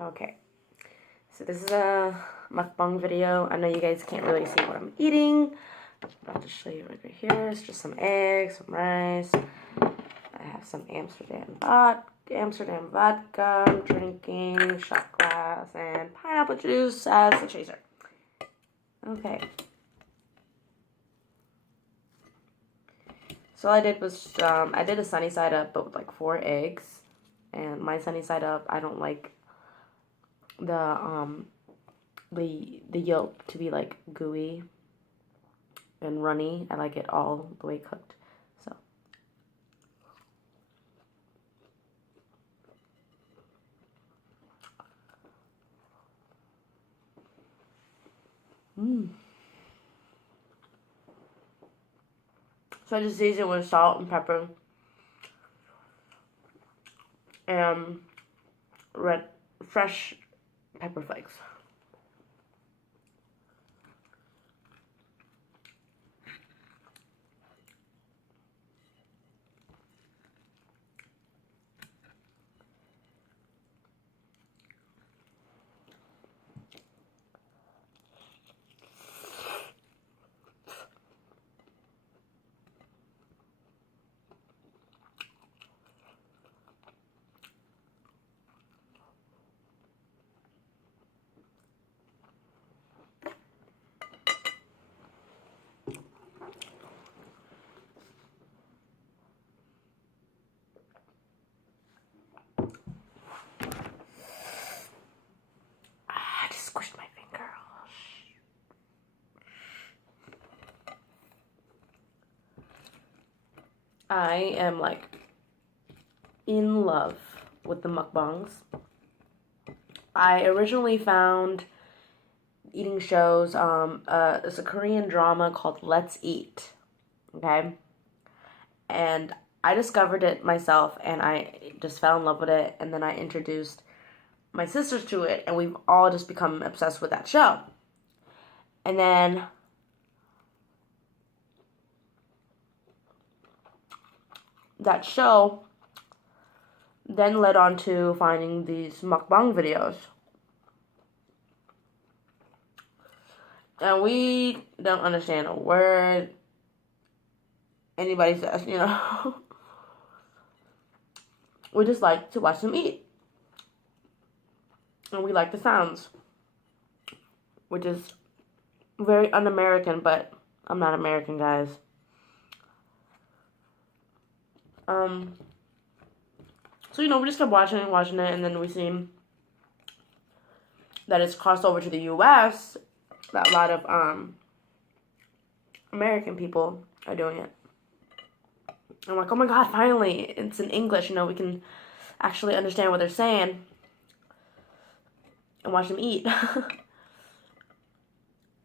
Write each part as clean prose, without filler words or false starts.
Okay, so this is a mukbang video. I know you guys can't really see what I'm eating. I'm about to show you right here. It's just some eggs, some rice. I have some Amsterdam vodka. I'm drinking shot glass and pineapple juice as a chaser. Okay. So all I did was I did a sunny side up, but with like 4 eggs. And my sunny side up, I don't like the yolk to be like gooey and runny. I like it all the way cooked. So So I just season it with salt and pepper and fresh pepper flakes. I just squished my finger. I am like in love with the mukbangs. I originally found eating shows. It's a Korean drama called Let's Eat. Okay, and I discovered it myself, and I just fell in love with it. And then I introduced my sisters to it, and we've all just become obsessed with that show. And then that show then led on to finding these mukbang videos. And we don't understand a word anybody says, you know. We just like to watch them eat. And we like the sounds. Which is very un-American, but I'm not American, guys. So, you know, we just kept watching it, and then we see that it's crossed over to the U.S., that a lot of American people are doing it. I'm like, oh my god, finally, it's in English, you know, we can actually understand what they're saying and watch them eat.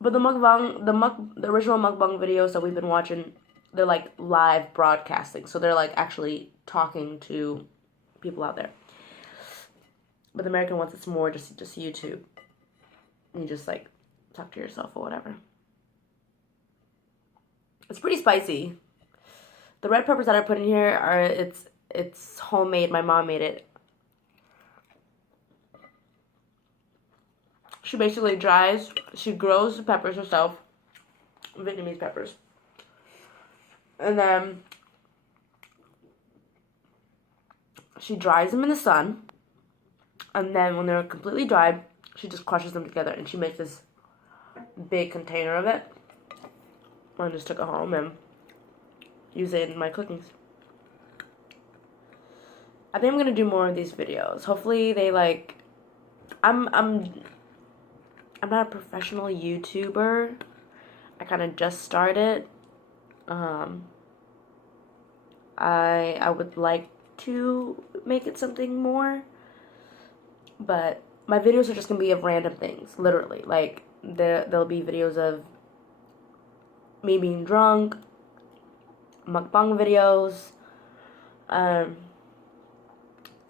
But the original mukbang videos that we've been watching, they're like live broadcasting, so they're like actually talking to people out there. But the American ones, it's more just YouTube. You just like talk to yourself or whatever. It's pretty spicy. The red peppers that I put in here are it's homemade. My mom made it. She basically she grows the peppers herself, Vietnamese peppers. And then she dries them in the sun. And then when they're completely dried, she just crushes them together and she makes this big container of it. I just took it home and use it in my cookings. I think I'm gonna do more of these videos. Hopefully they like. I'm not a professional YouTuber. I kind of just started. I would like to make it something more, but my videos are just gonna be of random things, literally. Like there'll be videos of me being drunk, mukbang videos,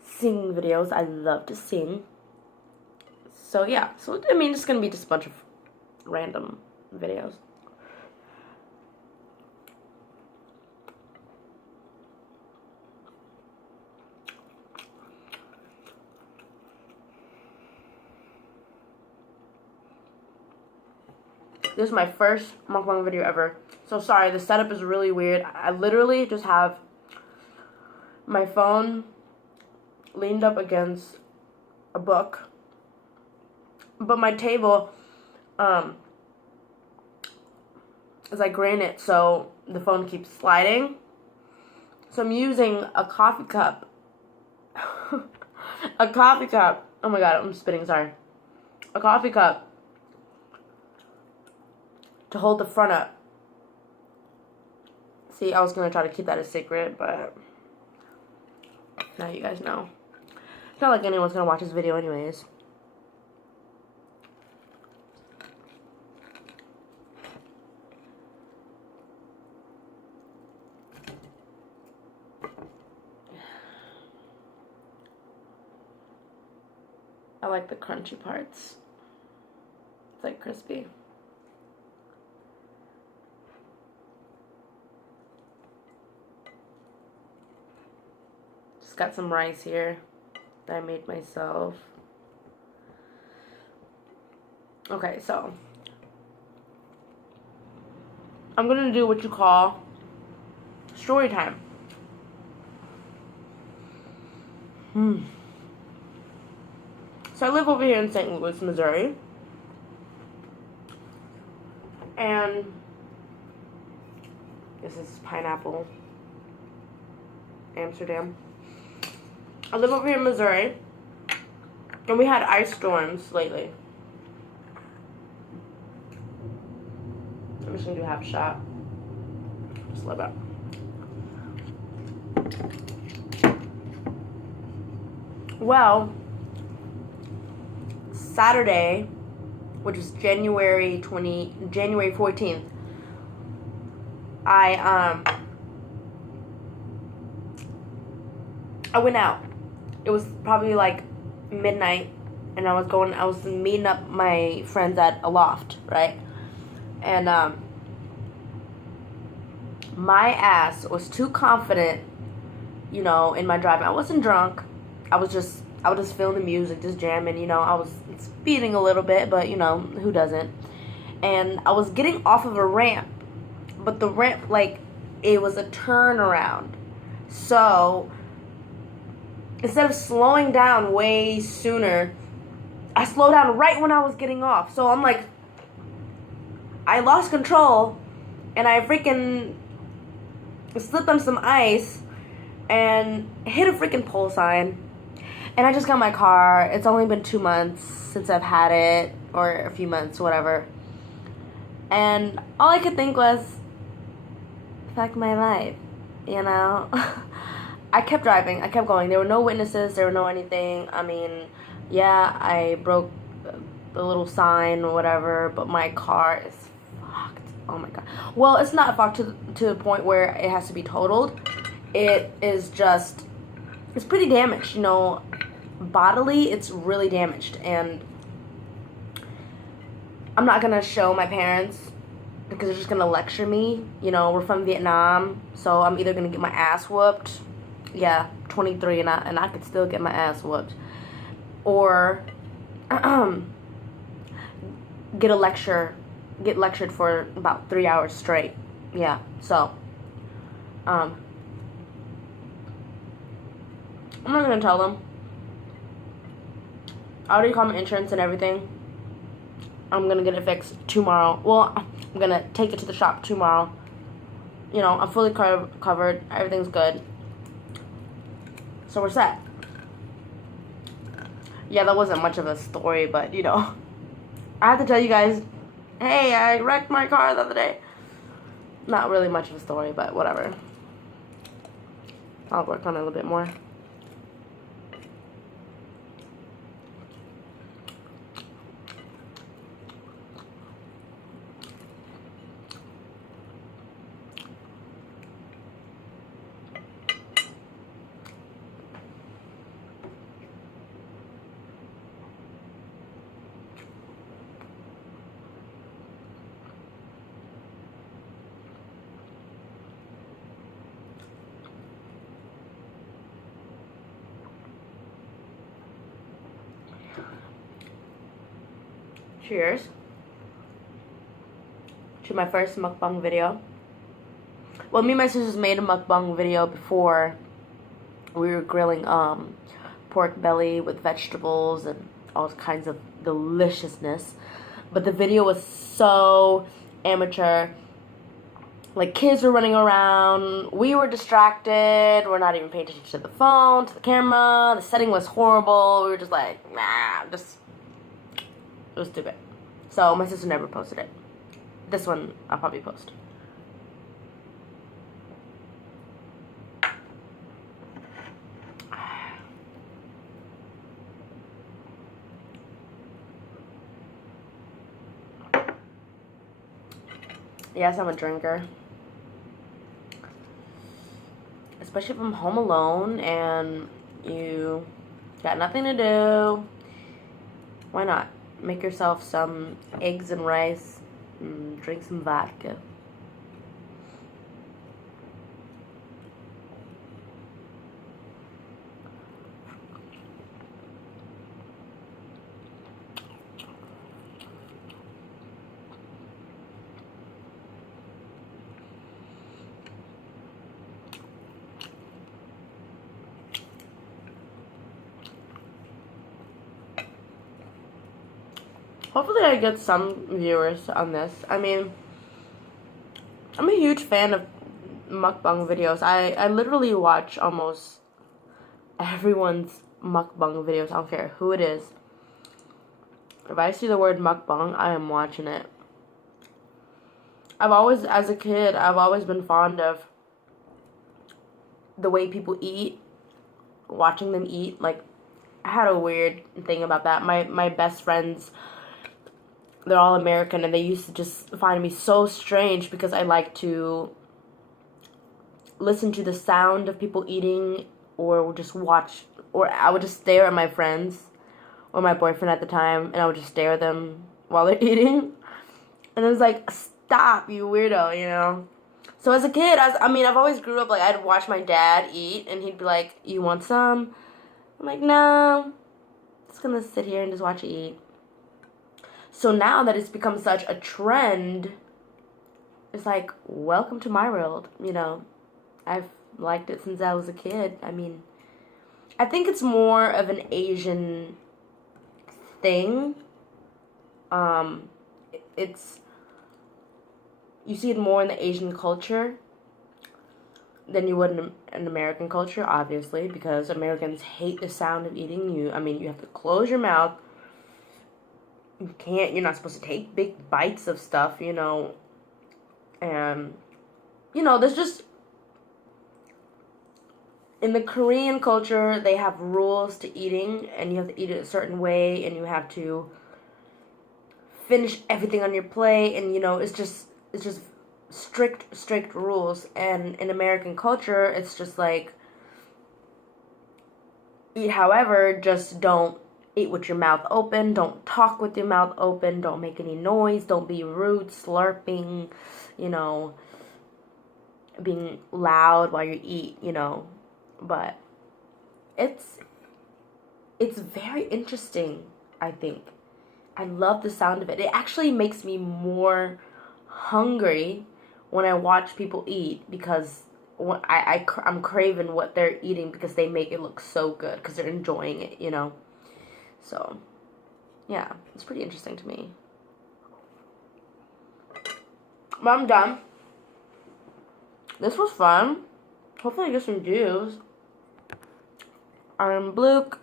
singing videos. I love to sing. So yeah, so I mean, it's gonna be just a bunch of random videos. This is my first mukbang video ever. So sorry, the setup is really weird. I literally just have my phone leaned up against a book. But my table is like granite, so the phone keeps sliding. So I'm using a coffee cup. A coffee cup. Oh my god, I'm spitting, sorry. A coffee cup to hold the front up. See, I was going to try to keep that a secret, but now you guys know. It's not like anyone's going to watch this video anyways. I like the crunchy parts. It's like crispy. Just got some rice here that I made myself. Okay, so I'm gonna do what you call story time. So I live over here in St. Louis, Missouri. And this is pineapple. Amsterdam. I live over here in Missouri. And we had ice storms lately. I'm just gonna do half a shot. Just a little bit. Well, Saturday, which is January 14th, I went out. It was probably like midnight, and I was meeting up my friends at a loft, right? And my ass was too confident, you know, in my driving. I wasn't drunk. I was just feeling the music, just jamming, you know. I was speeding a little bit, but, you know, who doesn't? And I was getting off of a ramp, but the ramp, like, it was a turnaround. So, instead of slowing down way sooner, I slowed down right when I was getting off. So, I'm like, I lost control, and I freaking slipped on some ice and hit a freaking pole sign. And I just got my car. It's only been 2 months since I've had it, or a few months, whatever. And all I could think was, fuck my life, you know? I kept driving. I kept going. There were no witnesses. There were no anything. I mean, yeah, I broke the little sign or whatever, but my car is fucked. Oh my god. Well, it's not fucked to the point where it has to be totaled. It is just, it's pretty damaged, you know. Bodily, it's really damaged, and I'm not gonna show my parents because they're just gonna lecture me. You know, we're from Vietnam, so I'm either gonna get my ass whooped. Yeah, 23, and I could still get my ass whooped, or get lectured for about 3 hours straight. Yeah, so I'm not gonna tell them. I already called my insurance and everything. I'm gonna get it fixed tomorrow. Well, I'm gonna take it to the shop tomorrow. You know, I'm fully covered. Everything's good. So we're set. Yeah, that wasn't much of a story, but, you know. I have to tell you guys, hey, I wrecked my car the other day. Not really much of a story, but whatever. I'll work on it a little bit more. Cheers. to my first mukbang video. Well, me and my sisters made a mukbang video before. We were grilling pork belly with vegetables and all kinds of deliciousness. But the video was so amateur. Like, kids were running around. We were distracted. We're not even paying attention to the phone, to the camera. The setting was horrible. We were just like, nah, it was stupid. So my sister never posted it. This one I'll probably post. Yes, I'm a drinker. Especially if I'm home alone and you got nothing to do. Why not? Make yourself some eggs and rice and drink some vodka. Hopefully I get some viewers on this. I mean, I'm a huge fan of mukbang videos. I literally watch almost everyone's mukbang videos. I don't care who it is. If I see the word mukbang, I am watching it. As a kid, I've always been fond of the way people eat, watching them eat. Like, I had a weird thing about that. My best friends, they're all American, and they used to just find me so strange because I like to listen to the sound of people eating, or just watch, or I would just stare at my friends or my boyfriend at the time, and I would just stare at them while they're eating. And it was like, stop, you weirdo, you know? So as a kid, I've always grew up, like, I'd watch my dad eat, and he'd be like, you want some? I'm like, no, I'm just gonna sit here and just watch you eat. So now that it's become such a trend, it's like, welcome to my world, you know. I've liked it since I was a kid. I mean, I think it's more of an Asian thing. You see it more in the Asian culture than you would in American culture, obviously, because Americans hate the sound of eating. You have to close your mouth. You're not supposed to take big bites of stuff, you know. And, you know, there's just, in the Korean culture, they have rules to eating, and you have to eat it a certain way, and you have to finish everything on your plate, and, you know, it's just strict rules. And in American culture, it's just like, eat however, just don't eat with your mouth open, don't talk with your mouth open, don't make any noise, don't be rude, slurping, you know, being loud while you eat, you know. But it's very interesting, I think. I love the sound of it. It actually makes me more hungry when I watch people eat, because I'm craving what they're eating, because they make it look so good, because they're enjoying it, you know. So, yeah, it's pretty interesting to me. But I'm done. This was fun. Hopefully I get some views. I'm Luke.